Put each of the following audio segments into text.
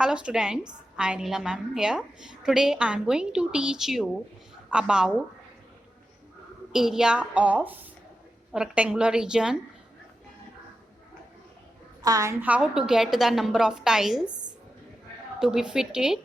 Hello students, I Neela ma'am here. Today I am going to teach you about area of rectangular region and how to get the number of tiles to be fitted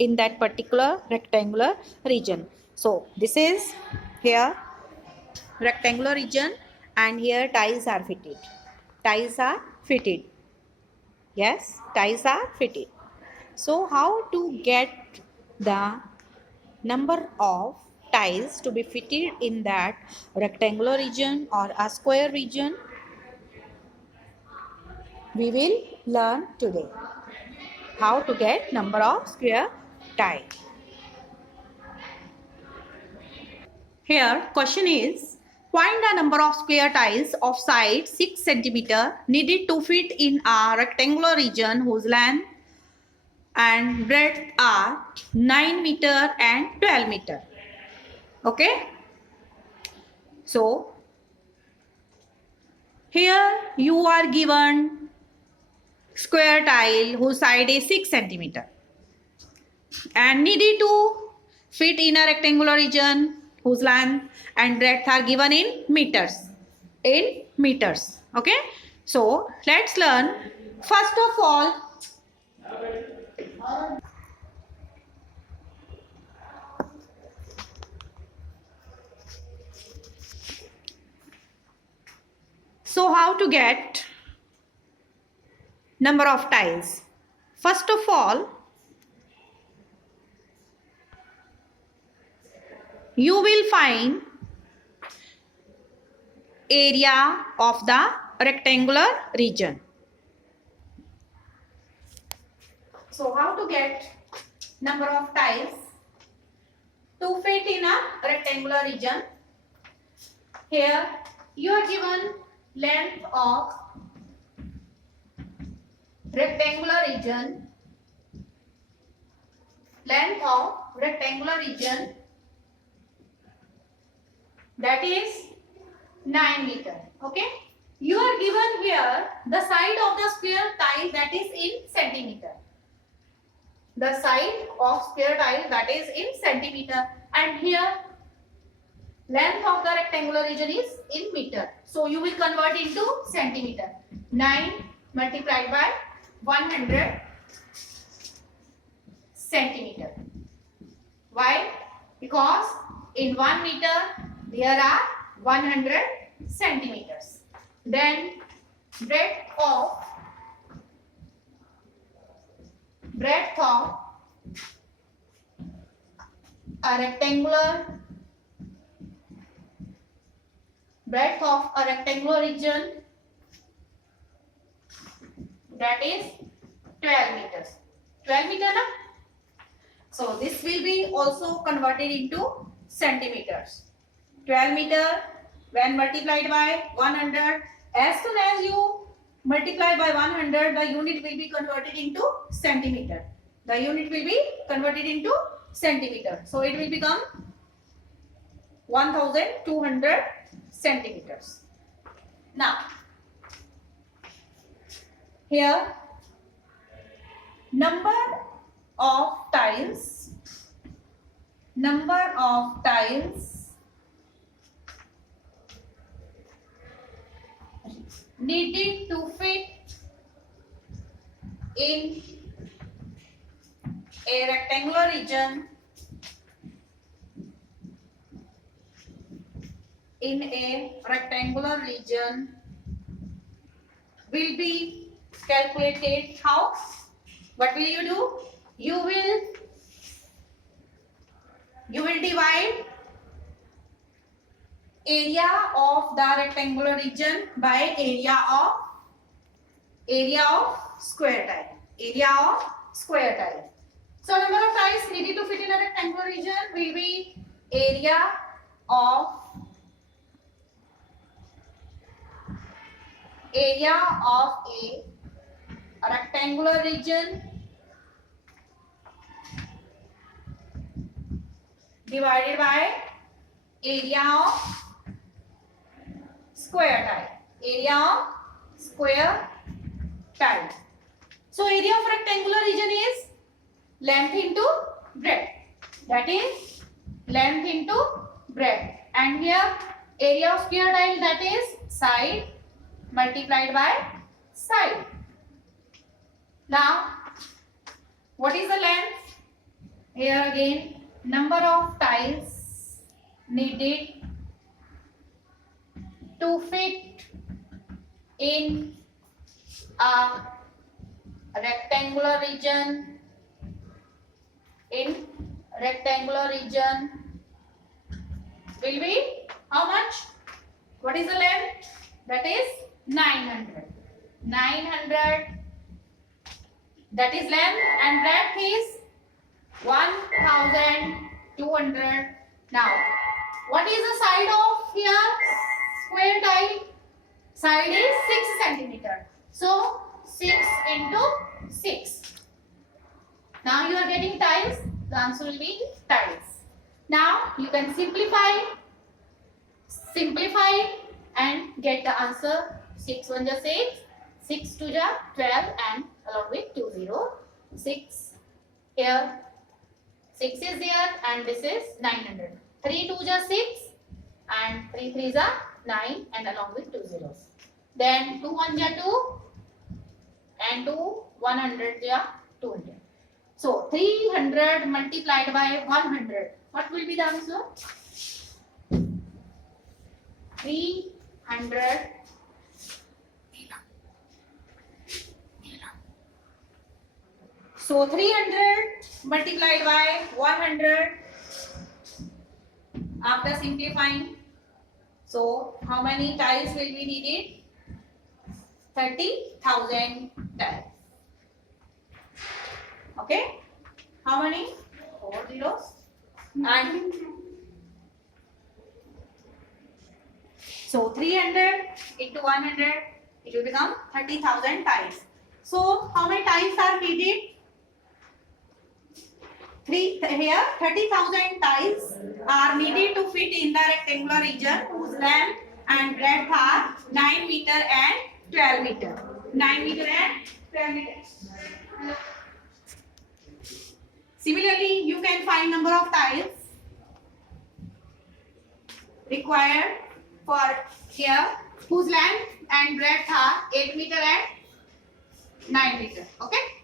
in that particular rectangular region. So this is here rectangular region and here tiles are fitted. Tiles are fitted. Yes, tiles are fitted. So how to get the number of tiles to be fitted in that rectangular region or a square region we will learn today. How to get number of square tile. Here question is find the number of square tiles of side 6 cm needed to fit in a rectangular region whose length and breadth are 9 meter and 12 meter. Okay. So here you are given square tile whose side is 6 cm and needed to fit in a rectangular region whose length and breadth are given in meters. In meters. Okay. So let's learn. First of all, so how to get number of tiles? First of all, you will find area of the rectangular region. So how to get number of tiles to fit in a rectangular region? Here you are given length of rectangular region, that is 9 meter. Okay. You are given here the side of the square tile that is in centimeter. The side of square tile that is in centimeter, and here length of the rectangular region is in meter. So you will convert into centimeter. 9 multiplied by 100 centimeter. Why? Because in 1 meter there are 100 centimeters. Then breadth of a rectangular region, that is 12 meters. 12 meter na? So this will be also converted into centimeters. 12 meter when multiplied by 100, as soon as you multiply by 100, the unit will be converted into centimeter. So it will become 1200 centimeters. Now, here number of tiles needed to fit in a rectangular region will be calculated. How? What will you do? You will divide area of the rectangular region by area of square tile. So number of tiles needed to fit in a rectangular region will be area of a rectangular region divided by area of square tile. So area of rectangular region is length into breadth. That is length into breadth. And here area of square tile, that is side multiplied by side. Now what is the length? Here again, number of tiles needed to fit in a rectangular region. In rectangular region will be how much? What is the length? That is 900. 900, that is length, and breadth is 1200. Now what is the side of here square tile? Side is 6 centimeter. So 6 into 6. Now you are getting tiles. The answer will be tiles. Now you can simplify and get the answer. 6 1 ja 6, 6 2 ja 12, and along with 2 0. 6 here, 6 is there, and this is 900. 3 2 ja 6, and 3 3 ja 9, and along with 2 zeros. Then 2 1 ja 2, and 2 100 ja 200. So 300 multiplied by 100. What will be the answer? 300. So 300 multiplied by 100 after simplifying. So how many tiles will be needed? 30,000 tiles. Okay, how many? 4 zeros. And so 300 into 100, it will become 30,000 tiles. So how many tiles are needed? Here 30,000 tiles are needed to fit in the rectangular region whose length and breadth are 9 meter and 12 meter. 9 meter and 12 meter. Similarly, you can find number of tiles required for here whose length and breadth are 8 meter and 9 meter. Okay,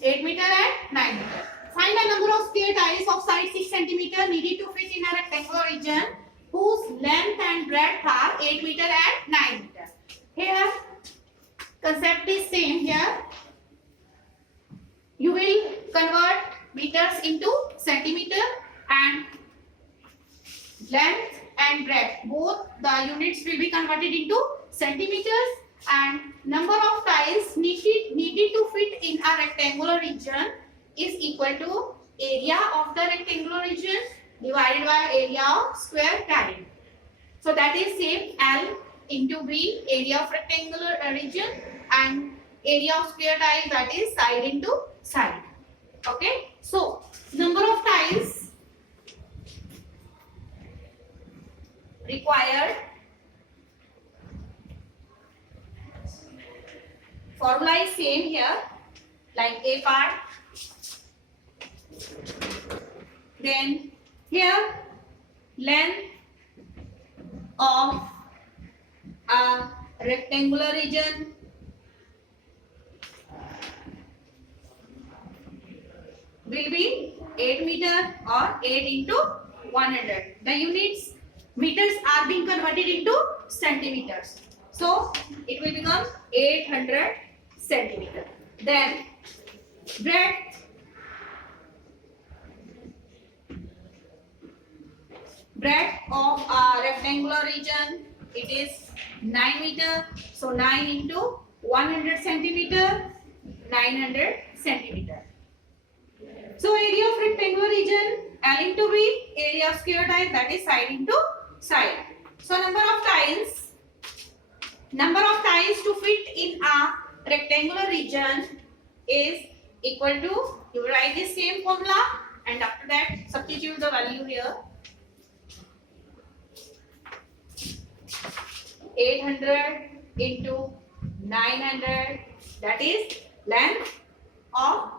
8 meter and 9 meter. Find the number of square tiles of side 6 cm needed to fit in a rectangular region whose length and breadth are 8 meter and 9 meter. Here concept is same. Here you will convert meters into centimeter, and length and breadth, both the units will be converted into centimeters, and number of tiles needed to fit in a rectangular region is equal to area of the rectangular region divided by area of square tile. So that is same, L into B, area of rectangular region, and area of square tile, that is side into side. Okay, so number of tiles required, formula is same here, like A part. Then here length of a rectangular region will be 8 meter or 8 into 100. The units meters are being converted into centimeters. So it will become 800 centimeter. Then breadth of a rectangular region, it is 9 meter. So 9 into 100 centimeter, 900 centimeter. So area of rectangular region, L into B, area of square tile, that is side into side. So number of tiles to fit in a rectangular region is equal to, you write the same formula and after that substitute the value here. 800 into 900, that is length of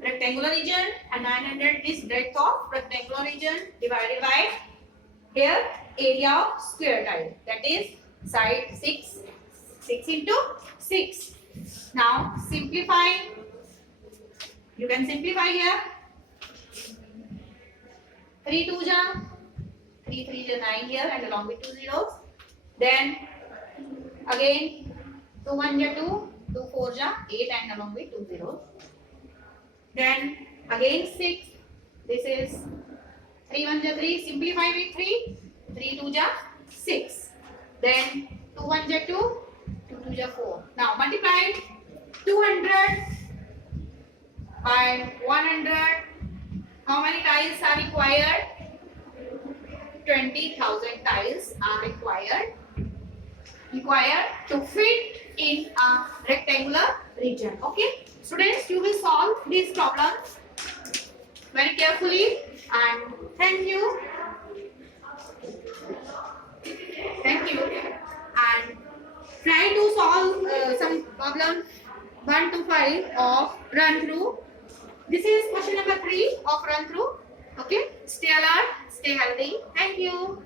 rectangular region and 900 is breadth of rectangular region divided by here area of square tile, that is side 6 into 6. Now simplify, you can simplify here. 3 2 ja 3 3 ja 9 here and along with 2 zeros. Then again 2 1 ja 2, 2 4 ja 8 and along with 2 zeros. Then again 6. This is 3 1 ja 3. Simplify with 3. 3 2 ja 6. Then 2 1 ja 2. 2 2 ja 4. Now multiply 200 by 100. How many tiles are required? 20,000 tiles are required to fit in a rectangular region. Okay, students, you will solve these problems very carefully, and thank you, and try to solve some problem 1 to 5 of run through. This is question number 3 of run through. Okay, stay alert, stay healthy. Thank you.